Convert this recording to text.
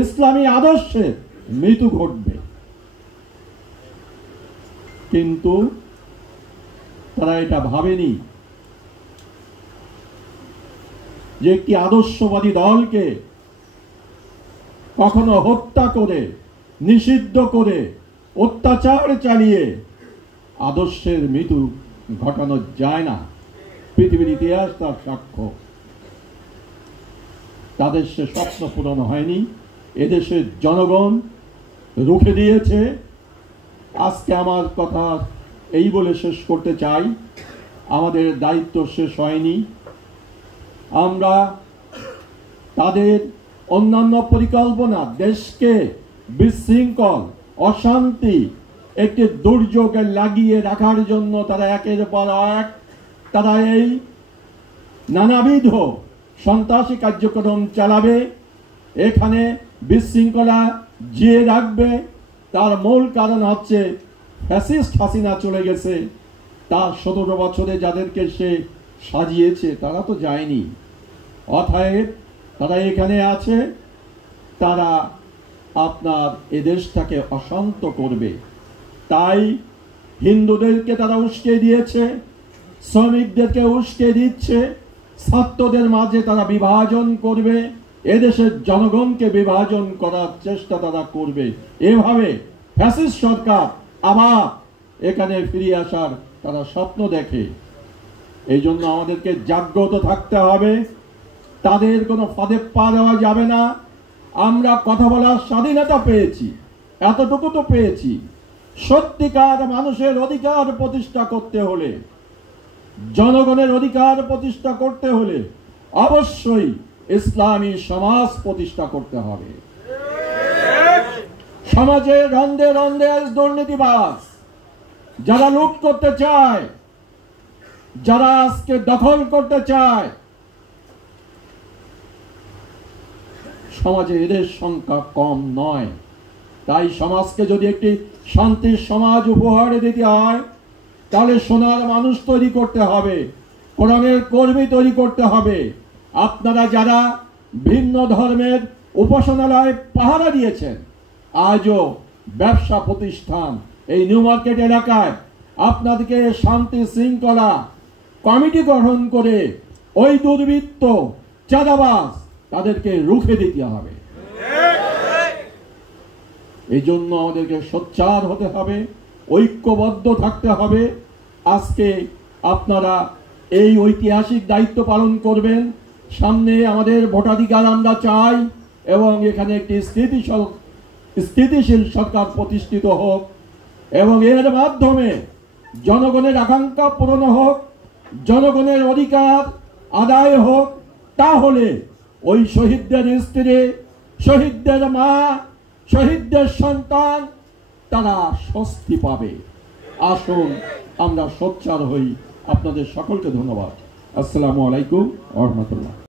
ইসলামী আদর্শের মৃত্যু ঘটবে। কিন্তু তারা এটা ভাবেনি যে একটি আদর্শবাদী দলকে কখনো হত্যা করে, নিষিদ্ধ করে, অত্যাচার চালিয়ে আদর্শের মৃত্যু ঘটানো যায় না। পৃথিবীর ইতিহাস তার সাক্ষ্য। তাদের সে স্বপ্ন পূরণ হয়নি, এদেশের জনগণ রুখে দিয়েছে। আজকে আমার কথা এই বলে শেষ করতে চাই, আমাদের দায়িত্ব শেষ হয়নি। আমরা তাদের অন্যান্য পরিকল্পনা, দেশকে বিশৃঙ্খল, অশান্তি, একটি দুর্যোগে লাগিয়ে রাখার জন্য তারা একের পর এক তারা এই নানাবিধ সন্ত্রাসী কার্যক্রম চালাবে, এখানে বিশৃঙ্খলা জিয়ে রাখবে। তার মূল কারণ হচ্ছে ফ্যাসিস্ট হাসিনা চলে গেছে, তার 17 বছরে যাদেরকে সে সাজিয়েছে তারা তো যায়নি। অতএব তারা এখানে আছে, তারা আপনার এদেশটাকে অশান্ত করবে। তাই হিন্দুদেরকে তারা উস্কে দিয়েছে, শ্রমিকদেরকে উস্কে দিচ্ছে, ছাত্রদের মাঝে তারা বিভাজন করবে, এদেশের জনগণকে বিভাজন করার চেষ্টা তারা করবে। এভাবে ফ্যাসিস্ট সরকার আবার এখানে ফিরে আসার তারা স্বপ্ন দেখে। এই জন্য আমাদেরকে জাগ্রত থাকতে হবে, তাদের কোনো ফাঁদে পা দেওয়া যাবে না। আমরা কথা বলার স্বাধীনতা পেয়েছি, এতটুকু তো পেয়েছি। সত্যিকার মানুষের অধিকার প্রতিষ্ঠা করতে হলে, জনগণের অধিকার প্রতিষ্ঠা করতে হলে অবশ্যই ইসলামী সমাজ প্রতিষ্ঠা করতে হবে। সমাজে রন্ধে রন্ধে দুর্নীতিবাজ যারা লুট করতে চায়, যারা আজকে দখল করতে চায়, সমাজে এদের সংখ্যা কম নয়। তাই সমাজকে যদি একটি শান্তির সমাজ উপহার দিতে হয়, তাহলে সোনার মানুষ তৈরি করতে হবে, কোরআনের কর্মী তৈরি করতে হবে। আপনারা যারা ভিন্ন ধর্মের উপাসনালয় পাহারা দিয়েছেন, আজও ব্যবসা প্রতিষ্ঠান এই নিউ মার্কেট এলাকায় আপনাদেরকে শান্তি শৃঙ্খলা কমিটি গঠন করে ওই দুর্বৃত্ত চাঁদাবাজ তাদেরকে রুখে দিতে হবে। এই জন্য আমাদেরকে সোচ্চার হতে হবে, ঐক্যবদ্ধ থাকতে হবে। আজকে আপনারা এই ঐতিহাসিক দায়িত্ব পালন করবেন। সামনে আমাদের ভোটাধিকার আমরা চাই এবং এখানে একটি স্থিতিশীল সরকার প্রতিষ্ঠিত হোক এবং এর মাধ্যমে জনগণের আকাঙ্ক্ষা পূরণ হোক, জনগণের অধিকার আদায় হোক। তাহলে ওই শহীদদের স্ত্রী, শহীদদের মা, শহীদদের সন্তান তারা স্বস্তি পাবে। আসুন আমরা সোচ্চার হই। আপনাদের সকলকে ধন্যবাদ। আসসালামু আলাইকুম ওয়া রাহমাতুল্লাহ।